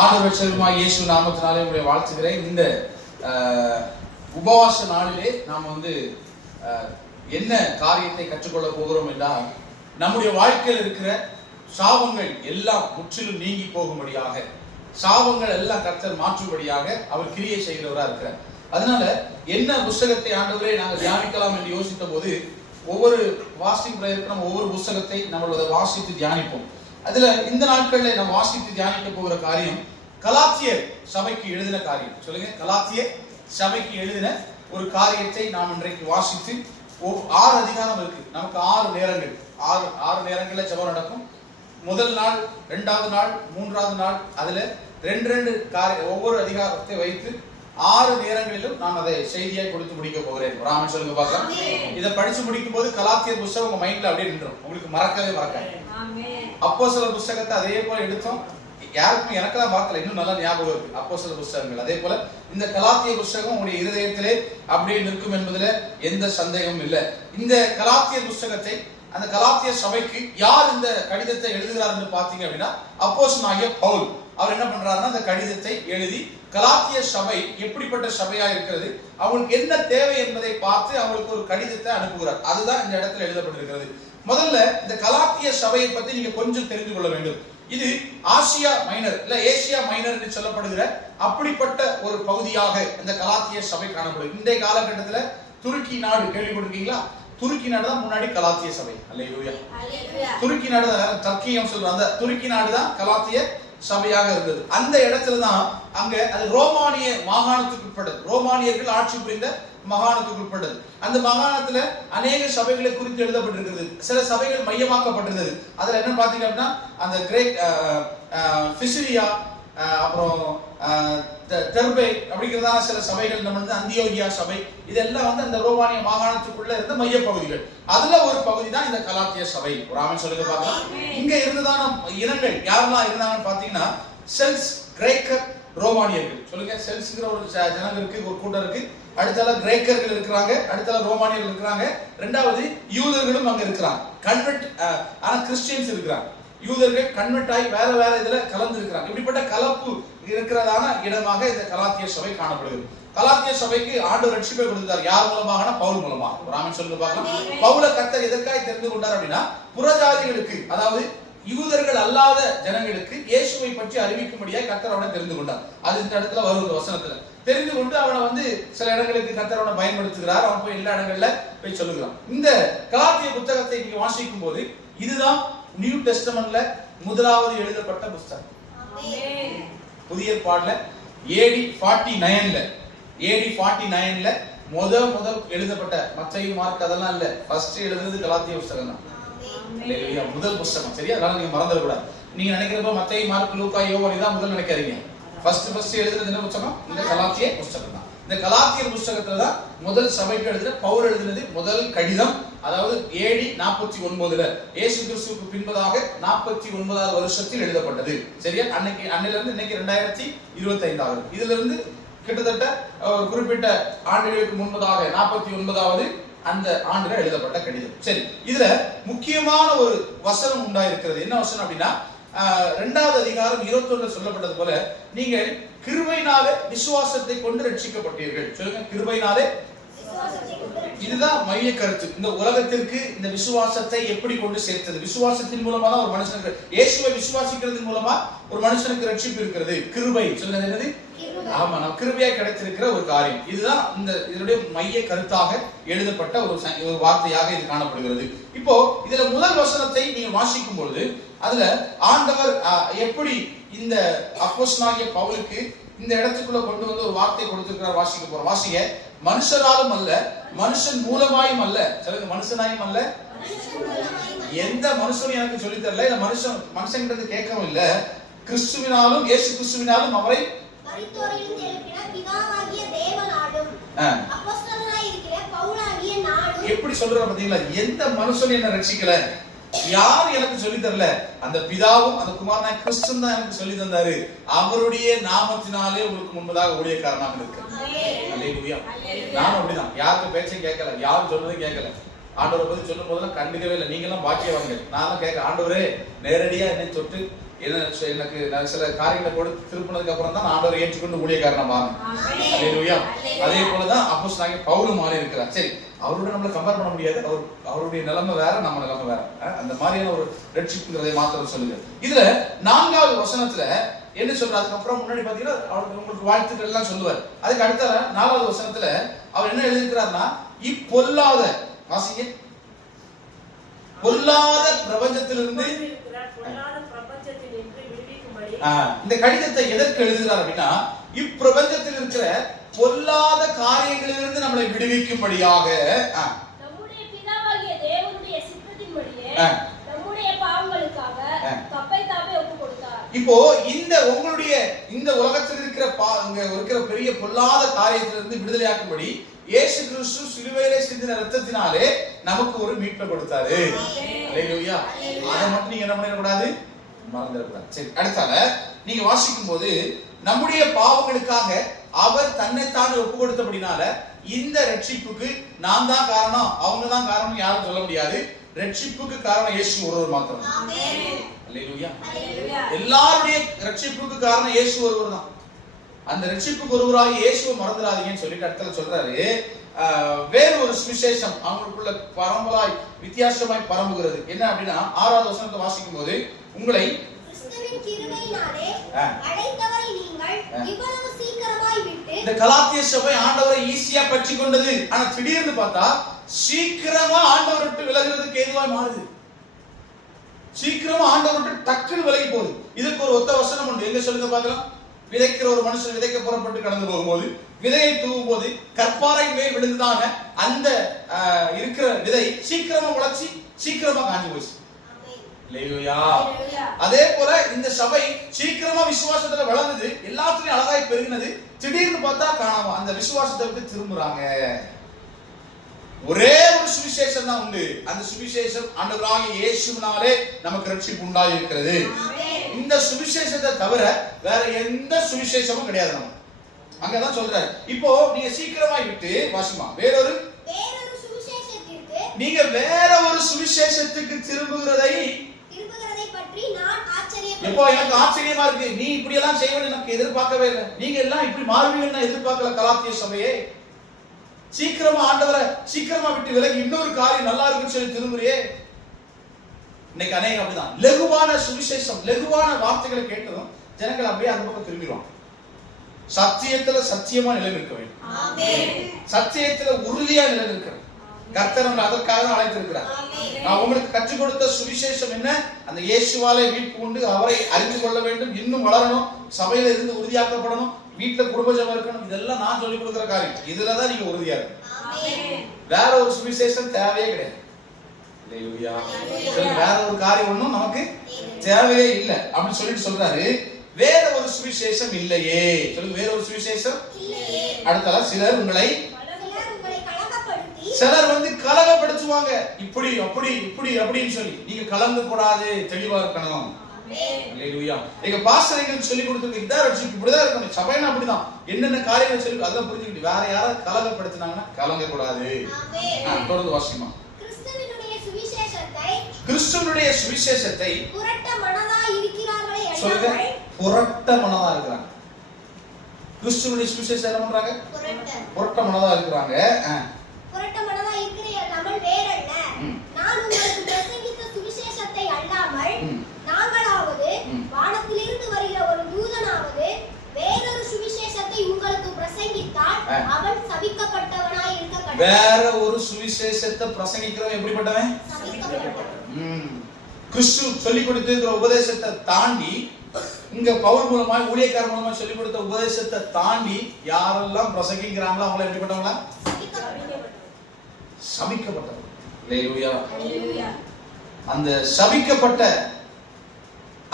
ஆண்டவர் செல்வமாய் இயேசு நாமத்தினாலே உங்களை வாழ்த்துகிறேன். இந்த உபவாச நாளிலே நாம் என்ன காரியத்தை கற்றுக்கொள்ள போகிறோம் என்றால், நம்முடைய வாழ்க்கையில் இருக்கிற சாபங்கள் எல்லாம் முற்றிலும் நீங்கி போகும்படியாக, சாபங்கள் எல்லாம் கர்த்தர் மாற்றும்படியாக அவர் கிரியை செய்கிறவராக இருக்கிறார். அதனால என்ன புஸ்தகத்தை ஆண்டவரே நாங்கள் தியானிக்கலாம் என்று யோசித்த போது, ஒவ்வொரு வாசிங் பிரேயருக்கு நம்ம ஒவ்வொரு புஸ்தகத்தை நம்மளோட வாசித்து தியானிப்போம். அதுல இந்த நாட்களில் நம்ம வாசித்து தியானிக்க போகிற காரியம் கலாத்தியர் சபைக்கு எழுதின காரியம். சொல்லுங்க, கலாத்தியர் சபைக்கு எழுதின ஒரு காரியத்தை நாம் இன்றைக்கு வாசித்து 6 அதிகாரம் இருக்கு. நமக்கு 6 நேரங்கள், 6 நேரங்கள்ல ஜெபம் நடக்கும். முதல் நாள், 2வது நாள், 3வது நாள், அதுல 2 ஒவ்வொரு அதிகாரத்தை வைத்து 6 நேரங்களிலும் நான் அதை செய்தியாய் கொடுத்து முடிக்க போகிறேன். ராமன் சொல்லுங்க பார்க்கலாம். இதை படிச்சு முடிக்கும் போது கலாத்தியர் புஸ்தகம் உங்க மைண்ட்ல அப்படியே நின்றோம், உங்களுக்கு மறக்கவே மறக்காது. அப்போஸ்தலர் புஸ்தகத்தை அதே போல எடுத்தோம், யாருக்கும் எனக்கெல்லாம் பார்க்கல, இன்னும் நல்லா ஞாபகம் இருக்கு அப்போஸ்தலர் புஸ்தகங்கள். அதே போல இந்த கலாத்திய புஸ்தகம் உங்களுடைய இருதயத்திலே அப்படியே நிற்கும் என்பதுல எந்த சந்தேகமும் இல்லை. இந்த கலாத்திய புஸ்தகத்தை அந்த கலாத்திய சபைக்கு யார் இந்த கடிதத்தை எழுதுகிறார் என்று பார்த்தீங்க அப்படின்னா, அப்போஸ்தலனாகிய பவுல். அவர் என்ன பண்றாருன்னா, அந்த கடிதத்தை எழுதி கலாத்திய சபை எப்படிப்பட்ட சபையா இருக்கிறது, அவங்களுக்கு என்ன தேவை என்பதை பார்த்து அவங்களுக்கு ஒரு கடிதத்தை அனுப்புகிறார். அதுதான் இந்த இடத்துல எழுதப்பட்டிருக்கிறது. முதல்ல இந்த கலாத்திய சபையை பத்தி நீங்க கொஞ்சம் தெரிந்து கொள்ள வேண்டும். இது ஆசியா மைனர் இல்ல ஏசியா மைனர் என்று சொல்லப்படுகிற அப்படிப்பட்ட ஒரு பகுதியாக இந்த கலாத்திய சபை காணப்படுது. இந்த காலகட்டத்தில் துருக்கி நாடு கேள்விப்பட்டிருக்கீங்களா? துருக்கி நாடு தான் முன்னாடி கலாத்திய சபை. அல்லேலூயா. துருக்கி நாடு தான், டர்க்கியம் சொல்றோம், அந்த துருக்கி நாடு தான் கலாத்திய சபையாக இருந்தது. அந்த இடத்துல தான் அங்க அது ரோமானிய மாகாணத்துக்கு உட்பட்டது, ரோமானியர்கள் ஆட்சி புரிந்த மாகாணத்துக்கு உட்பட்டது. அந்த மாகாணத்துல அநேக சபைகளை குறித்து எழுதப்பட்டிருக்கிறது. சில சபைகள் மையமாக்கப்பட்டிருந்தது. அதுல என்ன பாத்தீங்க அப்படின்னா, அந்த கிரேக் பிசிலியா, அப்புறம் தெர்பே அப்படிங்கிறதா சில சபைகள், நம்ம அந்தியோகியா சபை, இதெல்லாம் அந்த ரோமானிய மாகாணத்துக்குள்ள இருந்த மைய பகுதிகள். அதுல ஒரு பகுதி தான் இந்த கலாத்திய சபை. ஒரு ஆமென் சொல்லுங்க பார்க்கலாம். இங்க இருந்ததான இனங்கள் யாரெல்லாம் இருந்தாங்கன்னு பாத்தீங்கன்னா, செல்ஸ், கிரேக்கர், ரோமானியர்கள். சொல்லுங்க, செல்ஸ்ங்கிற ஒரு ஜனங்க இருக்கு, ஒரு கூட்டம் இருக்கு. அடுத்தால கிரேக்கர்கள் இருக்கிறாங்க, அடுத்தால ரோமானியர்கள் இருக்கிறாங்க. 2வது யூதர்களும் அங்க இருக்கிறாங்க. கன்வெர்ட் ஆனா கிறிஸ்டியன்ஸ் இருக்கிறாங்க. யூதர்கள் கன்வெர்ட் ஆகி வேற வேற இதுல கலந்து இருக்கிறாங்க. இப்படிப்பட்ட கலப்பு இருக்கிறதான இடமாக இந்த கலாத்திய சபை காணப்படுகிறது. கலாத்திய சபைக்கு ஆண்டவர் ரட்சிப்பை கொடுத்தார். யார் மூலமாக? பவுல் மூலமாக. ஒரு ஆமென் சொல்லுங்க பார்க்கலாம். பவுல கர்த்தர் எதற்காக தெரிந்து கொண்டார் அப்படின்னா, புறஜாதிகளுக்கு, அதாவது யூதர்கள் அல்லாத ஜனங்களுக்கு இயேசுவை பற்றி அறிவிக்கும்படியாக கர்த்தர் அவனை தெரிந்து கொண்டார். அது இந்த இடத்துல வரும், இந்த வசனத்துல தெரிந்து கொண்டு அவனை சில இடங்களுக்கு கர்த்தர் அவனை பயன்படுத்துகிறார். அவன் போய் எல்லா இடங்கள்ல போய் சொல்லுகிறான். இந்த கலாத்திய புத்தகத்தை நீங்க வாசிக்கும் போது, இதுதான் நியூ டெஸ்டமென்ட்ல முதலாவது எழுதப்பட்ட புத்தகம். புதிய ஏற்பாடுல AD 49ல முதல் எழுதப்பட்ட, மத்தேயு, மார்க் அதெல்லாம் இல்ல, ஃபர்ஸ்ட் எழுதுனது கலாத்திய புத்தகம் தான். இல்லையா? முதல் புத்தகம். சரியா? அதனால நீங்க மறந்துடக்கூடாது. நீங்க நினைக்கிறப்ப மத்தேயு, மார்க், லூக்கா, யோவான் இதான் முதல் நினைக்காதீங்க. ஃபர்ஸ்ட் எழுதுனது என்ன புத்தகம்? இந்த கலாத்திய புத்தகம் தான். இந்த கலாத்திய புத்தகத்துல தான் முதல் சபைக்கு எழுதின பவுல் எழுதினது முதல் கடிதம். அதாவது AD 49ல இயேசு கிறிஸ்துவுக்கு பின்பதாக 49வது வருஷத்தில் எழுதப்பட்டது. சரியா? அன்னையிலிருந்து இன்னைக்கு 2025 ஆகுது. இதுல இருந்து கிட்டத்தட்ட குறிப்பிட்ட ஆண்டுகளுக்கு முன்பதாக 49வது அந்த ஆண்டுல எழுதப்பட்ட கடிதம். சரி, இதுல முக்கியமான ஒரு வசனம் உண்டாயிருக்கிறது. என்ன வசனம் அப்படின்னா, 2வது அதிகாரம் 21 சொல்லப்பட்டது போல, நீங்கள் கிருபையினாலே விசுவாசத்தை கொண்டு ரட்சிக்கப்பட்டீர்கள். சொல்லுங்க, கிருபையினாலே. இதுதான் மைய கருத்து. இந்த உலகத்திற்கு இந்த விசுவாசத்தை எப்படி கொண்டு சேர்த்தது? விசுவாசத்தின் மூலமா தான் ஒரு மனுஷனுக்கு, இயேசுவை விசுவாசிக்கிறதன் மூலமா ஒரு மனுஷனுக்கு ரட்சிப்பு இருக்கிறது. கிருபை சொல்லுங்க, என்னது? ஆமா, நம்ம கிருபையாய் கிடைத்திருக்கிற ஒரு காரியம். இதுதான் இதனுடைய மைய கருத்தாக எழுதப்பட்ட ஒரு வார்த்தையாக இது காணப்படுகிறது. இப்போ இதுல முதல் வசனத்தை நீங்க வாசிக்கும் பொழுது, அதுல ஆண்டவர் எப்படி இந்த அப்போஸ்தலனாகிய பவுலுக்கு இந்த இடத்துக்குள்ள கொண்டு ஒரு வார்த்தை கொடுத்திருக்கிறார். வாசிக்க போறோம். வாசிங்க. மனுஷராலும் அல்ல, மனுஷன் மூலமாயும் அல்ல. சொல்லுங்க, மனுஷனாயும் அல்ல. எந்த மனுஷனும் எனக்கு சொல்லி தரல, இந்த மனுஷன்றது கேட்கவும் இல்ல. கிறிஸ்துவினாலும், இயேசு கிறிஸ்துவினாலும் அவரை எப்படி சொல்ற பாத்தீங்களா? எந்த மனுஷனும் என்ன ரட்சிக்கல, யார் எனக்கு சொல்லி தரல, அந்த பிதாவும் அந்த குமாரனாய் கிறிஸ்து தான் எனக்கு சொல்லி தந்தாரு. அவருடைய நாமத்தினாலே உங்களுக்கு முன்பதாக ஊழியக்காரனாக இருக்கிறேன். அல்லேலூயா. நானும் அப்படிதான், யாருக்கு பேச்சையும் கேட்கல, யாரும் சொல்றதையும் கேட்கல. ஆண்டவரை பத்தி சொல்லும் போதெல்லாம் கண்டுக்கவே இல்லை. நீங்க எல்லாம் பாக்கியவான்கள். நான் கேட்க, ஆண்டவரே நேரடியா என்னை தொட்டு எனக்கு நான் சில காரியங்களை கொடுத்து திருப்பினதுக்கு அப்புறம் தான் ஆண்டவரை ஏற்றுக்கொண்டு ஊழியக்காரனா மாறணும். அல்லேலூயா. அதே போலதான் அப்போஸ்தலனாகிய பவுல் மாறி இருக்கிறார். சரி, அவரோட நம்மள கம்பேர் பண்ண முடியாது. அவருடைய நிலைமை வேற, நம்ம நிலைமை வேற. அந்த மாதிரியான ஒரு ரட்சிப்புங்கிறதை மாத்திரம் சொல்லுங்க. இதுல 4வது வசனத்துல என்ன சொல்றாரு? அதுக்கப்புறம் முன்னாடி பாத்தீங்கன்னா அவருக்கு உங்களுக்கு வாழ்த்துக்கள் எல்லாம் சொல்லுவார். அதுக்கு அடுத்த 4வது வசனத்துல அவர் என்ன எழுதியிருக்கிறார்னா, இப்பொல்லாத வாசிங்க, பொல்லாத பிரபஞ்சத்திலிருந்து இந்த கடிதத்தை எதற்கு எழுதுகிறார் அப்படின்னா, இப்பிரபஞ்சத்தில் இருக்கிற பொல்லாத காரியங்களிலிருந்து நம்மளை விடுவிக்கும்படியாக நம்முடைய பிதாவாகிய தேவனுடைய சித்தத்தின்படியே நம்முடைய பாவங்களுக்காக தப்பை தாமே ஒப்புக்கொடுத்தார். இப்போ இந்த உங்களுடைய இந்த உலகத்தில் இருக்கிற பெரிய பொல்லாத காரியத்திலிருந்து விடுதலையாக்கும்படி இயேசு கிறிஸ்து சிலுவையிலே சிந்தின இரத்தத்தினாலே நமக்கு ஒரு மீட்பை கொடுத்தாரு. அல்லேலூயா. அதை மட்டும் நீங்க என்ன பண்ணிடக்கூடாது, மறந்துடக்கூடாது. சரி, அடுத்தால நீங்க வாசிக்கும் போது நம்முடைய பாவங்களுக்காக அவர் தன்னைத்தான் ஒப்பு கொடுத்தபடினால இந்த ரட்சிப்புக்கு நான் தான் காரணம், அவங்க தான் காரணம் யாரும் சொல்ல முடியாது. ரட்சிப்புக்கு காரணம் இயேசு ஒருவர் மாத்திரம். அல்லேலூயா. எல்லாருடைய ரட்சிப்புக்கு காரணம் இயேசு ஒருவர் தான். அந்த ரட்சிப்புக்கு ஒருவராக இயேசுவை மறந்துடாதீங்கன்னு சொல்லிட்டு இடத்துல சொல்றாரு. வேறு ஒரு சுவிசேஷம் அவங்களுக்குள்ள பரம்பலாய் வித்தியாசமாய் பரம்புகிறது. என்ன அப்படின்னா 6வது வசனத்தை வாசிக்கும் போது, உங்களை கிறிஸ்துவின் கிருபையினாலே அழைத்தவரை நீங்கள் இவ்வளவு சீக்கிரமாய் விட்டு. இந்த கலாத்திய சபை ஆண்டவரை ஈஸியா பற்றி கொண்டது. ஆனா திடீர்னு பார்த்தா சீக்கிரமா ஆண்டவரை விட்டு விலகுறதுக்கு ஏதுவாய் மாறுது. சீக்கிரமா ஆண்டவரை விட்டு டக்குன்னு விலகி போகுது. இதுக்கு ஒரு ஒத்த வசனம் உண்டு. எங்க சொல்லுங்க பார்க்கலாம். விதைக்கிற ஒரு மனுஷன் விதைக்க புறப்பட்டு கடந்து போகும்போது, விதையை தூவும் போது கற்பாறை மேல் விழுந்ததான அந்த இருக்கிற விதை சீக்கிரமா முளைச்சி சீக்கிரமா காஞ்சி போச்சு. அல்லேலூயா. அதே போல இந்த சபை சீக்கிரமா விசுவாசத்துல வளர்ந்தது, எல்லாத்துலயும் அழகாய் பெருகினது. திடீர்னு பார்த்தா காணாம அந்த விசுவாசத்தை விட்டு திரும்புறாங்க. ஒரே ஒரு சுவிசேஷம் தான் உண்டு. அந்த சுவிசேஷம் ஆண்டவராகிய இயேசுவினாலே நமக்கு ரட்சிப்பு உண்டாகி இருக்கிறது. இந்த சுவிசேஷத்தை தவிர வேற எந்த சுவிசேஷமும் கிடையாது. நம்ம அங்கதான் சொல்றாரு. இப்போ நீங்க சீக்கிரமாய் விட்டு வாசிமா வேறொரு சுவிசேஷத்திற்கு நீங்க வேற ஒரு சுவிசேஷத்துக்கு திரும்புகிறதை பற்றி நான் ஆச்சரியப்படுகிறேன். இப்போ எனக்கு ஆச்சரியமா இருக்கு. நீ இப்படி எல்லாம் செய்வன்னு எனக்கு எதிர்பார்க்கவே இல்லை. நீங்க எல்லாம் இப்படி மாறுவீங்கன்னு நான் எதிர்பார்க்கல. கலாத்திய சபையே சீக்கிரமா ஆண்டவரை சீக்கிரமா விட்டு விலகி இன்னொரு காரியம் நல்லா இருக்குன்னு சொல்லி திரும்புறியே. இன்னைக்கு அநேகம் அப்படிதான். லகுவான சுவிசேஷம், லகுவான வார்த்தைகளை கேட்டதும் ஜனங்கள் அப்படியே அந்த பக்கம் திரும்பிடுவாங்க. சத்தியத்துல சத்தியமா நிலைநிற்க வேண்டும். சத்தியத்துல உறுதியா நிலைநிற்க வேண்டும். கர்த்தர் நம்மை அதற்காக தான் அழைத்திருக்கிறார். நான் உங்களுக்கு கற்றுக் கொடுத்த சுவிசேஷம் என்ன? அந்த இயேசுவாலே மீட்பு உண்டு, அவரை அறிந்து கொள்ள வேண்டும், இன்னும் வளரணும், சபையில இருந்து உறுதியாக்கப்படணும், வீட்டுல குடும்ப ஜெபம் இருக்கணும். இதெல்லாம் நான் சொல்லிக் கொடுக்கிற காரியம். இதுலதான் நீங்க உறுதியா இருக்கணும். வேற ஒரு சுவிசேஷம் தேவையே கிடையாது. வேற ஒரு காரியம் ஒண்ணும் நமக்கு தேவையே இல்லை அப்படின்னு சொல்லிட்டு சொல்றாரு. வேற ஒரு சுவிசேஷம் இல்லையே. சொல்லுங்க, வேற ஒரு சுவிசேஷம். அடுத்தல சிலர் வந்து கலகப்படுத்துவாங்க. இப்படி அப்படி இப்படி அப்படின்னு சொல்லி நீங்க கலந்து கூடாது, தெளிவா இருக்கணும். அல்லேலூயா. எங்க பாஸ்டர்கள் சொல்லி கொடுத்துருக்கு, இதான் ரட்சிப்பு, இப்படிதான் இருக்கணும், சபைனா அப்படிதான், என்னென்ன காரியங்கள் சொல்லி அதெல்லாம் புரிஞ்சுக்கிட்டு வேற யாராவது கலகப்படுத்தினாங்கன்னா கலங்க கூடாது. தொடர்ந்து வாசிமா. கிறிஸ்துவினுடைய சுவிசேஷத்தை புரட்ட மனதா இருக்கிறார்களே. சொல்லுங்க, புரட்ட மனதா இருக்கிறாங்க. கிறிஸ்துவினுடைய சுவிசேஷம் என்ன பண்றாங்க? புரட்ட மனதா இருக்கிறாங்க. புரட்ட மனதா இருக்கிற நம்ம வேறல்ல. நான் உங்களுக்கு பிரசங்கித்த சுவிசேஷத்தை அல்லாமல் நாங்களாவது வானத்திலிருந்து வருகிற ஒரு தூதனாவது வேறொரு சுவிசேஷத்தை உங்களுக்கு பிரசங்கித்தால் அவன் சபிக்கப்பட்டவனாய் இருக்க கடவன். வேற ஒரு சுவிசேஷத்தை பிரசங்கிக்கிறவன் எப்படிப்பட்டவன்? கிறிஸ்து சொல்லிக் கொடுத்திருக்கிற உபதேசத்தை தாண்டி, இங்க பவுல் மூலமா ஊழியக்கார மூலமா சொல்லிக் கொடுத்த உபதேசத்தை தாண்டி யாரெல்லாம் பிரசங்கிக்கிறாங்களோ அவங்கள எப்படிப்பட்டவங்களா? சபிக்கப்பட்டவங்க. அல்லேலூயா. அந்த சபிக்கப்பட்ட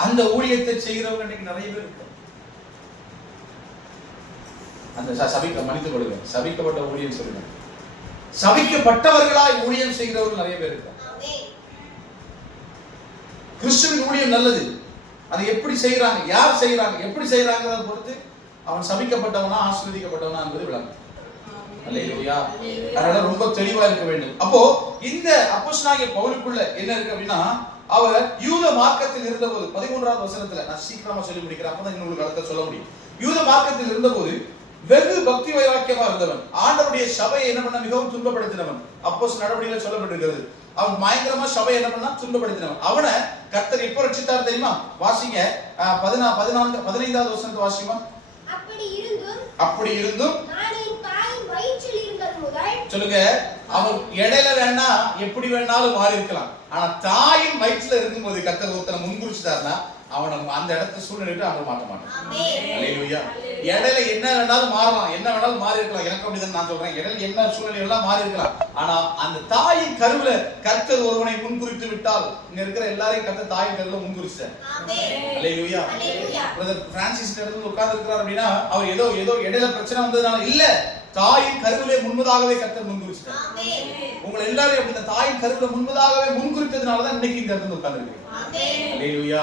அந்த ஊழியத்தை செய்கிறவங்க இன்னைக்கு நிறைய பேர் இருக்காங்க. அந்த மன்னித்துக் கொள்ளுங்க, சபிக்கப்பட்ட ஊழியம் சொல்லுங்க. சபிக்கப்பட்டவர்களாய் ஊழியம் செய்கிறவர்கள் நிறைய பேர் இருக்காங்க. கிறிஸ்துவின் ஊழியம் நல்லது. அதை எப்படி செய்யறாங்க, யார் செய்யறாங்க, எப்படி செய்யறாங்கிறத பொறுத்து அவன் சபிக்கப்பட்டவனா ஆசீர்வதிக்கப்பட்டவனா என்பது விளங்கும். அல்லேலூயா. அதனால ரொம்ப தெளிவா இருக்க வேண்டும். அப்போ இந்த அப்போஸ்தலனாகிய பவுலுக்குள்ள என்ன இருக்கு அப்படின்னா, அவர் யூத மார்க்கத்தில் இருந்தபோது 13வது வசனத்துல, நான் சீக்கிரமா சொல்லி முடிக்கிறேன், அப்பதான் உங்களுக்கு அடுத்த சொல்ல முடியும். யூத மார்க்கத்தில் இருந்தபோது வெகு பக்தி வைராக்கியமா இருந்தவன், ஆண்டவருடைய சபையை என்ன பண்ண மிகவும் துன்பப்படுத்தினவன். அப்போஸ்தலர் நடவடிக்கையில சொல்லப்பட்டிருக்கிறது. அவன் பயங்கரமா சபை என்ன பண்ணா துன்பப்படுத்தினவன். அவனை கர்த்தர் எப்ப ரட்சித்தார் தெரியுமா? வாசிங்க 15வது வசனத்தை வாசிமா. அப்படி இருந்தும் சொல்லுங்க, அவன் இடையில வேணா எப்படி வேணாலும் மாறி இருக்கலாம். ஆனா தாயின் வயிற்றுல இருக்கும்போது கர்த்தர் ஒருத்தனை முன்குறிச்சிட்டாருன்னா அவனை அந்த இடத்த சூழ்நிலை அவன் மாட்ட மாட்டான். அல்லேலூயா. இடையில என்ன வேணாலும் மாறலாம், என்ன வேணாலும் மாறி இருக்கலாம். எனக்கு அப்படிதான் நான் சொல்றேன். இடையில என்ன சூழ்நிலை எல்லாம் மாறி இருக்கலாம். ஆனா அந்த தாயின் கருவுல கர்த்தர் ஒருவனை முன்குறித்து விட்டால், இங்க இருக்கிற எல்லாரையும் கர்த்தர் தாயின் கருவுல முன்குறிச்சார். அல்லேலூயா. பிரதர் பிரான்சிஸ் இடத்துல உட்கார்ந்து இருக்கிறார் அப்படின்னா அவர் ஏதோ இடையில பிரச்சனை வந்ததுனால இல்ல, தாயின் கருவிலே முன்பதாகவே கர்த்தர் முன்குறிச்சார். உங்களை எல்லாரையும் அப்படி தாயின் கருவில முன்பதாகவே முன்குறித்ததுனாலதான் இன்னைக்கு இந்த இடத்துல உட்கார்ந்து. அல்லேலூயா.